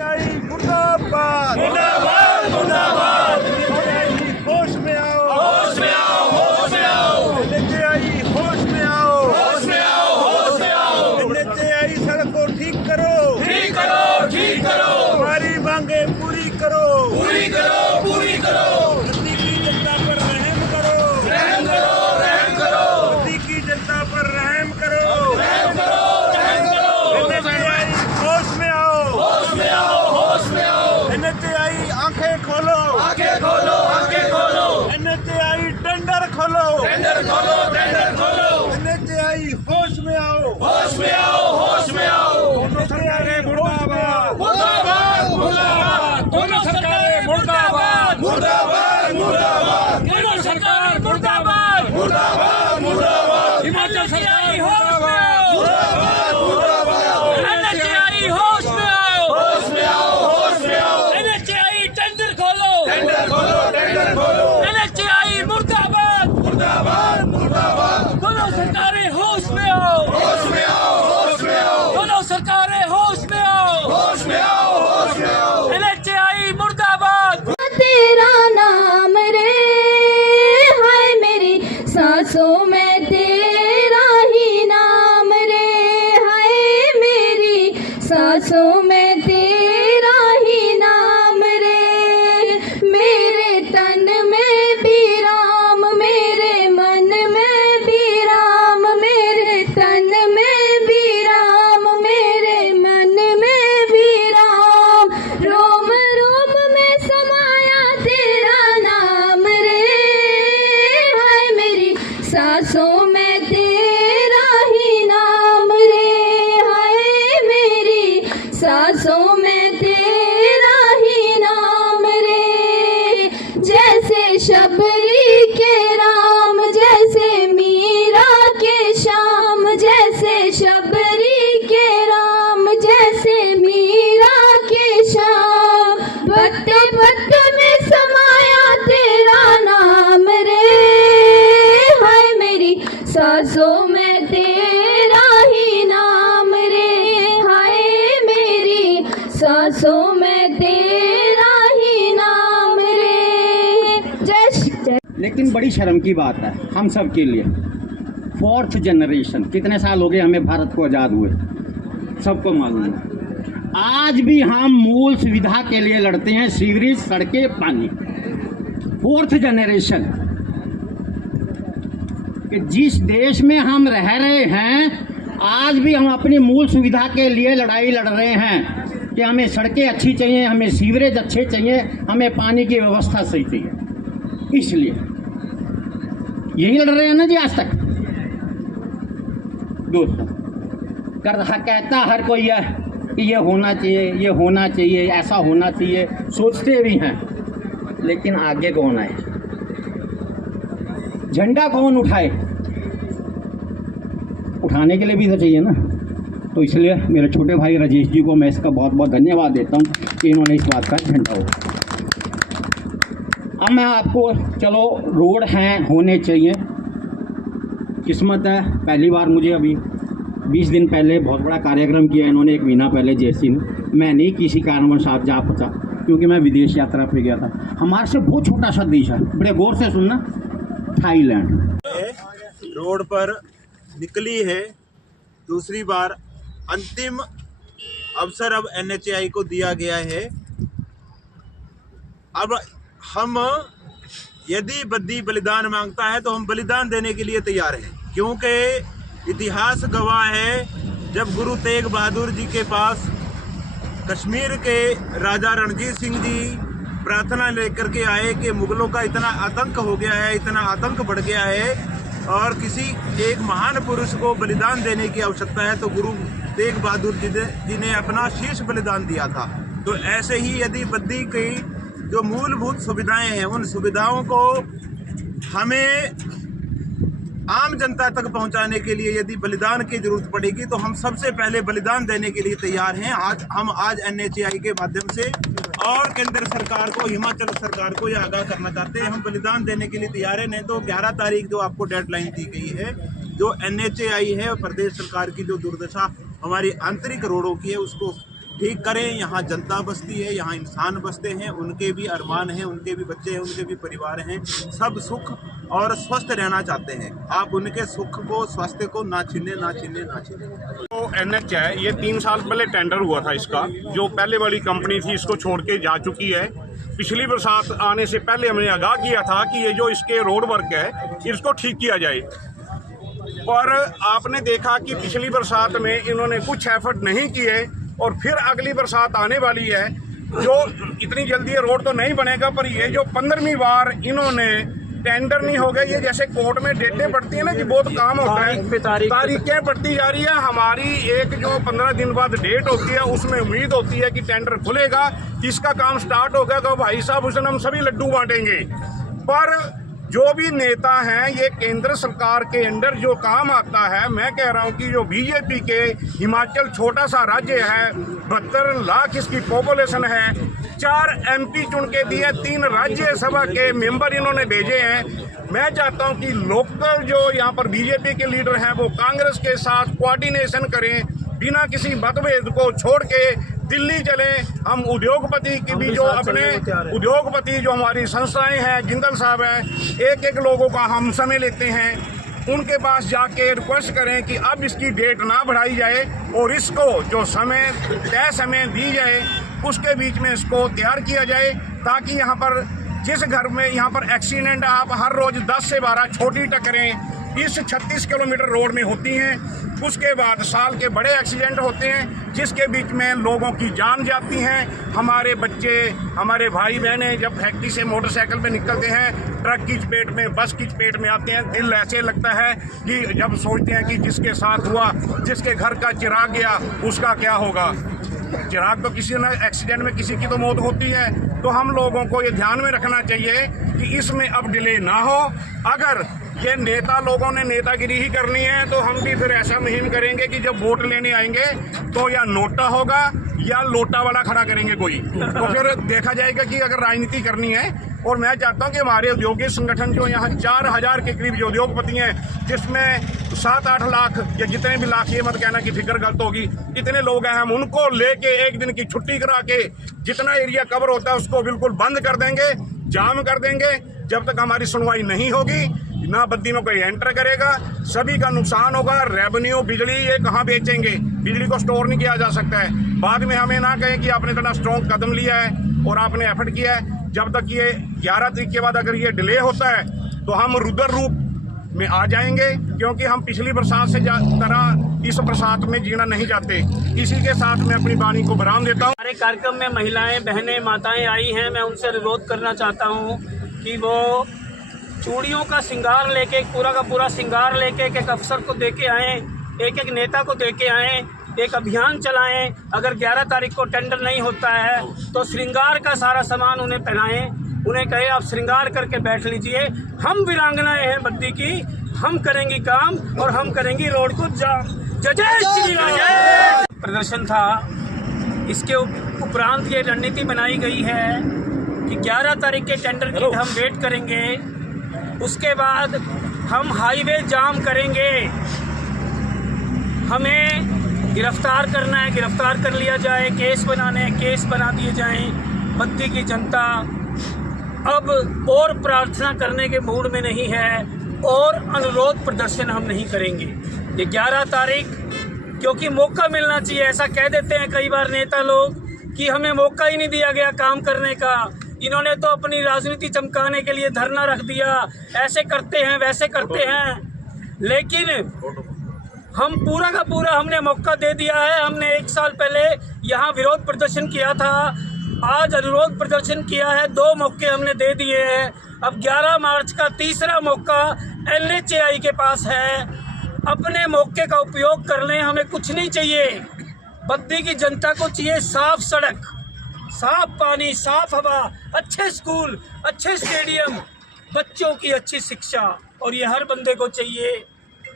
मुर्दाबाद मुर्दाबाद मुर्दाबाद। होश में आओ, होश में आओ, होश में आओ। NHAI होश में आओ, होश में आओ, होश में आओ। NHAI सड़क को ठीक करो, ठीक करो, ठीक करो। हमारी मांगे पूरी करो, पूरी करो, पूरी करो। गद्दी की जनता पर रहम करो, रहम करो, रहम करो। गद्दी की जनता पर रहम करो, रहम करो, रहम करो। NHAI होश में आओ, होश में आओ, होश में आओ। NHAI आंखें खोलो, आंखें खोलो, आंखें खोलो। NHAI टेंडर खोलो, टेंडर खोलो, टेंडर खोलो। NHAI होश में आओ, होश में आओ, होश में आओ। दोनों सरकारें मुर्दाबाद, मुर्दाबाद, मुर्दाबाद। दोनों सरकारें मुर्दाबाद, मुर्दाबाद, मुर्दाबाद। केंद्र सरकार मुर्दाबाद, मुर्दाबाद, मुर्दाबाद। हिमाचल सरकार होश में आओ, मुर्दाबाद, मुर्दाबाद। NHAI होश में आओ, होश में आओ, होश में आओ। NHAI टेंडर खोलो, टेंडर खोलो, टेंडर खोलो। NHAI मुर्दाबाद, मुर्दाबाद, मुर्दाबाद। दोनों सरकारें होश में आओ, होश में आओ, होश में आओ। दोनों सरकारें होश में आओ, होश में आओ, होश में आओ। NHAI मुर्दाबाद। तेरा नाम रे हाय मेरी सांसों में तेरा ही नाम रे हाय मेरी सांसों में तेरा ही नाम रे। मेरे तन में भी राम, मेरे मन में भी राम। मेरे तन में भी राम, मेरे मन में भी राम। रोम रोम में समाया तेरा नाम रे हाय मेरी सांसों में तेरा ही नाम रे हाय मेरी सांसों में तेरा ही नाम रे। जैसे शबरी के राम, जैसे मीरा के श्याम। जैसे शबरी के राम, जैसे मीरा के श्याम। भक्त भक्त में समाया तेरा नाम रे हाय मेरी सांसों में तेरा ही नाम रे हाय मेरी सांसों में तेरा ही नाम रे। जय लेकिन बड़ी शर्म की बात है हम सब के लिए। 4th जनरेशन, कितने साल हो गए हमें भारत को आज़ाद हुए, सबको मालूम है। आज भी हम मूल सुविधा के लिए लड़ते हैं, सीवरेज, सड़कें, पानी। 4th जनरेशन कि जिस देश में हम रह रहे हैं, आज भी हम अपनी मूल सुविधा के लिए लड़ाई लड़ रहे हैं कि हमें सड़कें अच्छी चाहिए, हमें सीवरेज अच्छे चाहिए, हमें पानी की व्यवस्था सही चाहिए। इसलिए यही लड़ रहे हैं ना जी आज तक। दोस्तों, कहता हर कोई है कि ये होना चाहिए, ये होना चाहिए, ऐसा होना चाहिए, सोचते भी हैं, लेकिन आगे कौन आए, झंडा कौन उठाए? उठाने के लिए भी तो चाहिए ना। तो इसलिए मेरे छोटे भाई राजेश जी को मैं इसका बहुत बहुत धन्यवाद देता हूँ कि इन्होंने इस बात का झंडा उठाया। अब मैं आपको, चलो रोड हैं, होने चाहिए, किस्मत है। पहली बार मुझे अभी 20 दिन पहले बहुत बड़ा कार्यक्रम किया इन्होंने, एक महीना पहले जैसी ने। मैं नहीं किसी कारणवश आप जा पहुँचा क्योंकि मैं विदेश यात्रा पे गया था। हमारे से बहुत छोटा सा देश है, बड़े गौर से सुनना, थाईलैंड। रोड पर निकली है दूसरी बार। अंतिम अवसर अब NHAI को दिया गया है। अब हम यदि बद्दी बलिदान मांगता है तो हम बलिदान देने के लिए तैयार हैं, क्योंकि इतिहास गवाह है जब गुरु तेग बहादुर जी के पास कश्मीर के राजा रणजीत सिंह जी प्रार्थना लेकर के आए कि मुगलों का इतना आतंक हो गया है, इतना आतंक बढ़ गया है और किसी एक महान पुरुष को बलिदान देने की आवश्यकता है, तो गुरु तेग बहादुर जी ने अपना शीर्ष बलिदान दिया था। तो ऐसे ही यदि बद्दी की जो मूलभूत सुविधाएं हैं, उन सुविधाओं को हमें आम जनता तक पहुंचाने के लिए यदि बलिदान की जरूरत पड़ेगी तो हम सबसे पहले बलिदान देने के लिए तैयार हैं। आज NHAI के माध्यम से और केंद्र सरकार को, हिमाचल सरकार को यह आगाह करना चाहते हैं, हम बलिदान देने के लिए तैयार हैं। नहीं तो 11 तारीख जो आपको डेडलाइन दी गई है, जो NHAI है और प्रदेश सरकार की जो दुर्दशा हमारी आंतरिक रोडों की है, उसको ठीक करें। यहाँ जनता बसती है, यहाँ इंसान बसते हैं, उनके भी अरमान हैं, उनके भी बच्चे हैं, उनके भी परिवार हैं, सब सुख और स्वस्थ रहना चाहते हैं। आप उनके सुख को, स्वास्थ्य को ना छीने, ना छीने, ना छीने। तो NH है, ये 3 साल पहले टेंडर हुआ था इसका, जो पहले वाली कंपनी थी इसको छोड़ के जा चुकी है। पिछली बरसात आने से पहले हमने आगाह किया था कि ये जो इसके रोड वर्क है इसको ठीक किया जाए, पर आपने देखा कि पिछली बरसात में इन्होंने कुछ एफर्ट नहीं किए और फिर अगली बरसात आने वाली है, जो इतनी जल्दी ये रोड तो नहीं बनेगा, पर ये जो 15वीं बार इन्होंने टेंडर नहीं हो गए, ये जैसे कोर्ट में डेटें पड़ती है ना कि बहुत काम होता है, तारीखें पड़ती जा रही है। हमारी एक जो 15 दिन बाद डेट होती है उसमें उम्मीद होती है कि टेंडर खुलेगा, इसका काम स्टार्ट होगा तो भाई साहब उस दिन हम सभी लड्डू बांटेंगे। पर जो भी नेता हैं, ये केंद्र सरकार के अंडर जो काम आता है, मैं कह रहा हूँ कि जो बीजेपी के, हिमाचल छोटा सा राज्य है, 72 लाख इसकी पॉपुलेशन है, 4 MP चुन के दिए, 3 राज्यसभा के मेंबर इन्होंने भेजे हैं। मैं चाहता हूं कि लोकल जो यहाँ पर बीजेपी के लीडर हैं वो कांग्रेस के साथ कोऑर्डिनेशन करें, बिना किसी मतभेद को छोड़ के दिल्ली चले। हम उद्योगपति की भी जो अपने उद्योगपति जो हमारी संस्थाएं हैं, जिंदल साहब हैं, एक लोगों का हम समय लेते हैं, उनके पास जाके रिक्वेस्ट करें कि अब इसकी डेट ना बढ़ाई जाए और इसको जो समय तय समय दी जाए उसके बीच में इसको तैयार किया जाए, ताकि यहाँ पर जिस घर में यहाँ पर एक्सीडेंट आप हर रोज 10 से 12 छोटी टक्करें इस 36 किलोमीटर रोड में होती हैं, उसके बाद साल के बड़े एक्सीडेंट होते हैं जिसके बीच में लोगों की जान जाती हैं। हमारे बच्चे, हमारे भाई बहनें जब फैक्ट्री से मोटरसाइकिल पे निकलते हैं, ट्रक की चपेट में, बस की चपेट में आते हैं, दिल ऐसे लगता है कि जब सोचते हैं कि जिसके साथ हुआ, जिसके घर का चिराग गया उसका क्या होगा। चिराग तो किसी न एक्सीडेंट में किसी की तो मौत होती है। तो हम लोगों को ये ध्यान में रखना चाहिए कि इसमें अब डिले ना हो। अगर ये नेता लोगों ने नेतागिरी ही करनी है तो हम भी फिर ऐसा मुहिम करेंगे कि जब वोट लेने आएंगे तो या नोटा होगा या लोटा वाला खड़ा करेंगे कोई, तो फिर देखा जाएगा कि अगर राजनीति करनी है। और मैं चाहता हूं कि हमारे औद्योगिक संगठन जो यहाँ 4000 के करीब जो उद्योगपति हैं, जिसमें 7-8 लाख या जितने भी लाख, ये मत कहना कि फिगर गलत होगी, इतने लोग हैं, हम उनको लेके एक दिन की छुट्टी करा के जितना एरिया कवर होता है उसको बिल्कुल बंद कर देंगे, जाम कर देंगे। जब तक हमारी सुनवाई नहीं होगी, ना बद्दी में कोई एंटर करेगा, सभी का नुकसान होगा। रेवेन्यू, बिजली, ये कहाँ बेचेंगे? बिजली को स्टोर नहीं किया जा सकता है। बाद में हमें ना कहें कि आपने इतना स्ट्रॉन्ग कदम लिया है और आपने एफर्ट किया है। जब तक ये 11 तारीख के बाद अगर ये डिले होता है तो हम रुद्र रूप में आ जाएंगे, क्योंकि हम पिछली बरसात से तरह इस बरसात में जीना नहीं चाहते। इसी के साथ मैं अपनी वाणी को विराम देता हूँ। हमारे कार्यक्रम में महिलाएं, बहनें, माताएं आई हैं। मैं उनसे अनुरोध करना चाहता हूँ कि वो चूड़ियों का श्रृंगार लेके, पूरा का पूरा श्रृंगार लेके एक अफसर को दे के आएँ, एक नेता को दे के आएँ, एक अभियान चलाएं। अगर 11 तारीख को टेंडर नहीं होता है तो श्रृंगार का सारा सामान उन्हें पहनाएं, उन्हें कहें आप श्रृंगार करके बैठ लीजिए, हम वीरांगनाएं हैं बद्दी की, हम करेंगे काम और हम करेंगे रोड को जाम। जय जय श्री राम। प्रदर्शन था, इसके उपरांत ये रणनीति बनाई गई है कि 11 तारीख के टेंडर की हम वेट करेंगे, उसके बाद हम हाईवे जाम करेंगे। हमें गिरफ्तार करना है, गिरफ्तार कर लिया जाए, केस बनाने हैं, केस बना दिए जाएं। बद्दी की जनता अब और प्रार्थना करने के मूड में नहीं है और अनुरोध प्रदर्शन हम नहीं करेंगे। ये 11 तारीख, क्योंकि मौका मिलना चाहिए। ऐसा कह देते हैं कई बार नेता लोग कि हमें मौका ही नहीं दिया गया काम करने का, इन्होंने तो अपनी राजनीति चमकाने के लिए धरना रख दिया, ऐसे करते हैं वैसे करते हैं। लेकिन हम पूरा का पूरा हमने मौका दे दिया है। हमने 1 साल पहले यहाँ विरोध प्रदर्शन किया था, आज अनुरोध प्रदर्शन किया है, 2 मौके हमने दे दिए हैं। अब 11 मार्च का तीसरा मौका NHAI के पास है, अपने मौके का उपयोग कर लें। हमें कुछ नहीं चाहिए, बद्दी की जनता को चाहिए साफ सड़क, साफ पानी, साफ हवा, अच्छे स्कूल, अच्छे स्टेडियम, बच्चों की अच्छी शिक्षा, और ये हर बंदे को चाहिए।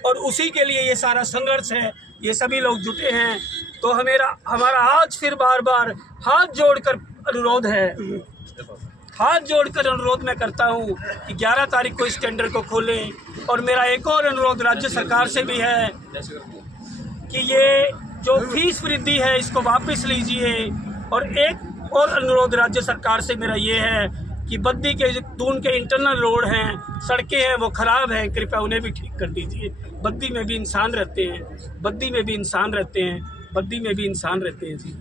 और उसी के लिए ये सारा संघर्ष है, ये सभी लोग जुटे हैं। तो हमारा आज फिर बार बार हाथ जोड़कर अनुरोध है, हाथ जोड़कर अनुरोध मैं करता हूँ कि 11 तारीख को इस टेंडर को खोलें। और मेरा एक और अनुरोध राज्य सरकार से भी है कि ये जो फीस वृद्धि है इसको वापस लीजिए। और एक और अनुरोध राज्य सरकार से मेरा ये है कि बद्दी के दून के इंटरनल रोड हैं, सड़कें हैं, वो ख़राब हैं, कृपया उन्हें भी ठीक कर दीजिए। बद्दी में भी इंसान रहते हैं, बद्दी में भी इंसान रहते हैं, बद्दी में भी इंसान रहते हैं जी।